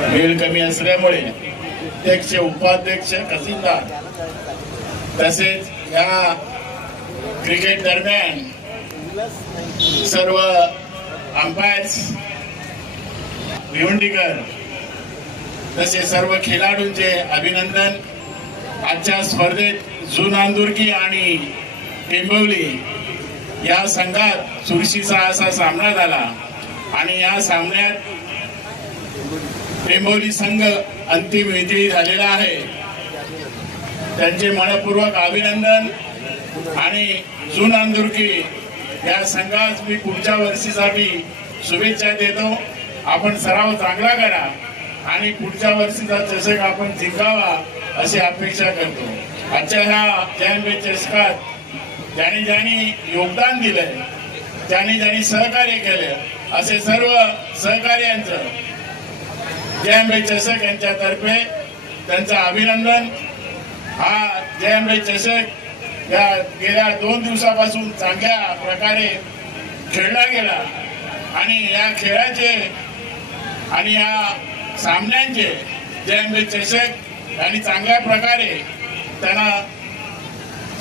वेळ कमी असल्यामुळे अध्यक्ष उपाध्यक्ष तहसीलदार तसेच या क्रिकेट दरम्यान सर्व अंपायर्स भिवंडीकर तसे सर्व खेळाडूंचे अभिनंदन। आजच्या स्पर्धेत जून अंदुर्की आणि टेंबवली या संघात चुरशीचा असा सामना झाला आणि या सामन्यात टेंबवली संघ अंतिम विजयी झालेला आहे। त्यांचे मनपूर्वक अभिनंदन आणि जून अंदुर्की या संघास मी पुढच्या वर्षीसाठी शुभेच्छा देतो। आपण सराव चांगला करा आणि पुढच्या वर्षीचा चषक आपण जिंकावा अशी अपेक्षा करतो। आजच्या ह्या जयंबे चषकात ज्यांनी ज्यांनी योगदान दिलंय, ज्यांनी ज्यांनी सहकार्य केलं असे सर्व सहकार्यांचं जयंबे चषक यांच्यातर्फे त्यांचं अभिनंदन। हा जयंबे चषक या गेल्या 2 दिवसापासून चांगल्या प्रकारे खेळला गेला आणि या खेळाचे आणि या सामन्यांचे जयंबे चषक आणि चांगल्या प्रकारे त्यांना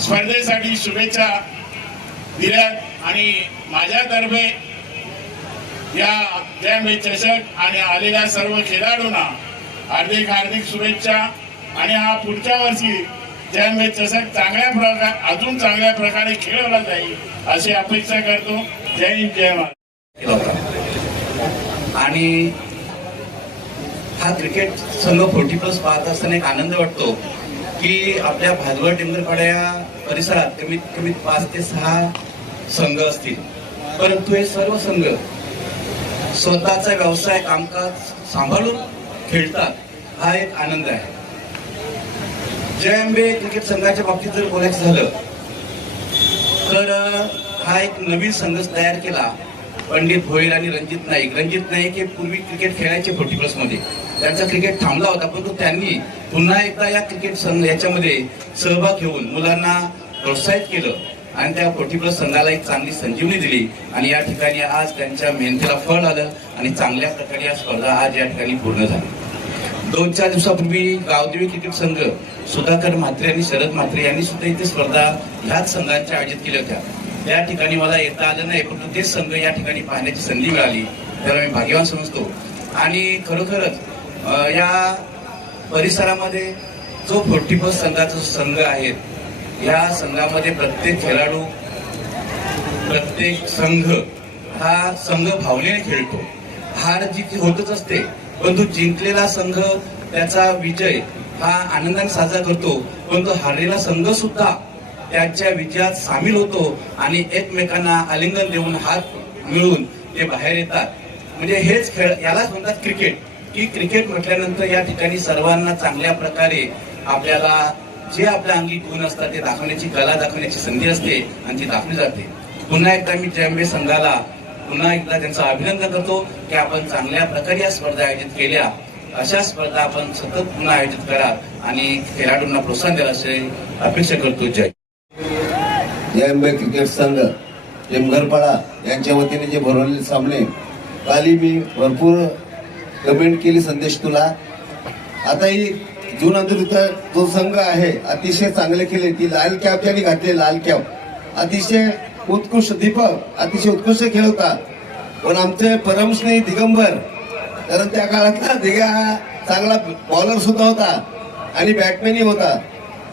स्पर्धेसाठी शुभेच्छा दिल्यात आणि माझ्यातर्फे या जयंबे चषक आणि आलेल्या सर्व खेळाडूंना हार्दिक हार्दिक शुभेच्छा आणि हा पुढच्या वर्षी जयंबे चषक अजून चांगल्या प्रकारे खेळवला जाईल अशी अपेक्षा करतो। जय हिंद जय महाराष्ट्र। आणि हा क्रिकेट संघ 40+ पाहत असताना एक आनंद वाटतो की आपल्या भादवड टेंबरपाडा या परिसरात कमीत कमी 5 ते 6 संघ असतील, परंतु हे सर्व संघ स्वतःचा व्यवसाय कामकाज सांभाळून खेळतात। हा एक आनंद आहे। जयंबे क्रिकेट संघाच्या बाबतीत जर बोलायचं झालं तर हा एक नवीन संघ तयार केला पंडित भोईर आणि रणजित नाईक हे पूर्वी क्रिकेट खेळायचे 40+ मध्ये। त्यांचा क्रिकेट थांबला होता, परंतु त्यांनी पुन्हा एकदा या क्रिकेट संघ याच्यामध्ये सहभाग घेऊन मुलांना प्रोत्साहित केलं आणि त्या 40+ संघाला एक चांगली संजीवनी दिली आणि या ठिकाणी आज त्यांच्या मेहनतीला फळ आलं आणि चांगल्या प्रकारे या स्पर्धा आज या ठिकाणी पूर्ण झाली। 2-4 दिवसापूर्वी गावदेवी क्रिकेट संघ सुधाकर म्हात्रे आणि शरद म्हात्रे यांनी सुद्धा इथे स्पर्धा ह्याच संघांच्या आयोजित केल्या होत्या। त्या ठिकाणी मला येता आलं नाही, परंतु तेच संघ या ठिकाणी पाहण्याची संधी मिळाली, त्याला मी भाग्यवान समजतो। आणि खरोखरच या परिसरामध्ये जो 40+ संघाचा संघ आहे, या संघामध्ये प्रत्येक खेळाडू प्रत्येक संघ हा संघ भावनेने खेळतो। हार जिंक होतच असते, परंतु जिंकलेला संघ त्याचा विजय हा आनंदाने साजरा करतो, परंतु हारलेला संघ सुद्धा त्यांच्या विजयात सामील होतो आणि एकमेकांना आलिंगन देऊन हात मिळून ते बाहेर येतात। म्हणजे हेच खेळ, यालाच म्हणतात क्रिकेट। की क्रिकेट म्हटल्यानंतर या ठिकाणी सर्वांना चांगल्या प्रकारे आपल्याला जे आपल्या अंगी गुण असतात ते दाखवण्याची कला दाखवण्याची संधी असते आणि ती दाखवली जाते। पुन्हा एकदा मी जयंबे संघाला पुन्हा एकदा त्यांचं अभिनंदन करतो की आपण चांगल्या प्रकारे या स्पर्धा आयोजित केल्या। अशा स्पर्धा आपण सतत पुन्हा आयोजित करा आणि खेळाडूंना प्रोत्साहन द्यायला अशी अपेक्षा करतो। जयंबे क्रिकेट संघ टेंबरपाडा यांच्या वतीने जे भरवलेले सामने, काली मी भरपूर कमेंट केली संदेश तुला। आता ही जून अंतर्गत जो संघ आहे अतिशय चांगले खेळले, ती लाल कॅप त्यांनी घातली, लाल कॅप अतिशय उत्कृष्ट, दीपक अतिशय उत्कृष्ट खेळ होता। पण आमचे परमस्नेही दिगंबर, कारण त्या काळातला दिगा हा चांगला बॉलर सुद्धा होता आणि बॅटमॅनही होता।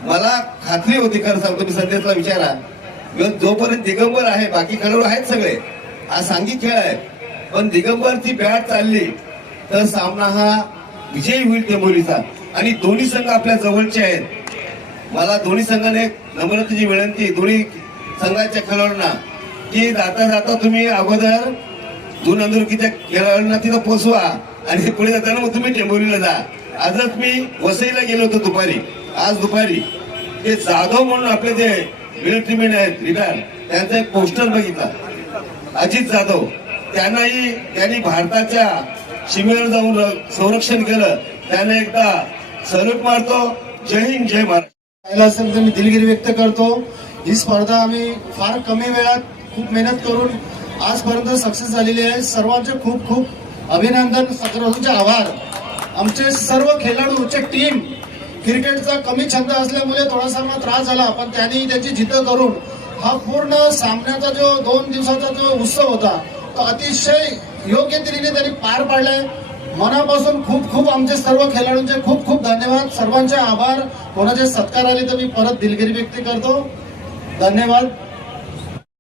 मला खात्री होती, खरं सांगतो मी संदेशला विचारा, जोपर्यंत दिगंबर आहे बाकी खेळाडू आहेत सगळे, हा सांघिक खेळ आहे, पण दिगंबरची बॅट चालली तर सामना हा विजयी होईल टेंबोलीचा। आणि दोन्ही संघ आपल्या जवळचे आहेत। मला दोन्ही संघाने नम्रतेची विनंती दोन्ही संघाच्या खेळाडूंना की जाता जाता तुम्ही अगोदर जून अंदुर्कीच्या खेळाडूंना तिथं पोचवा आणि पुढे जाताना मग तुम्ही टेंबोलीला जा। आजच मी वसईला गेलो होतो दुपारी, आज दुपारी ते जाधव म्हणून आपले जे मिलिटरीमॅन आहेत रिटायर, त्यांचा एक पोस्टर बघितला, अजित जाधव, त्यांनी भारताच्या सीमेवर जाऊन संरक्षण केलं। त्याने एकदा सल्यूट मारतो। जय हिंद जय महाराष्ट्र। असेल तर मी दिलगिरी व्यक्त करतो। ही स्पर्धा आम्ही फार कमी वेळात खूप मेहनत करून आजपर्यंत सक्सेस झालेली आहे। सर्वांचे खूप खूप अभिनंदन, सर्वांचे आभार। आमचे सर्व खेळाडूचे टीम क्रिकेटचा कमी छंद असल्यामुळे थोडासा मला त्रास झाला, पण त्यांनी त्याची जिद्द करून हा पूर्ण सामन्याचा जो 2 दिवसाचा जो उत्सव होता तो अतिशय योग्य तऱ्हेने त्यांनी पार पाडलाय. मनापासून खूप खूप आमचे सर्व खेळाडूंचे खूप खूप धन्यवाद. सर्वांचे आभार. कोणाचे सत्कार आले तर मी परत दिलगिरी व्यक्त करतो. धन्यवाद.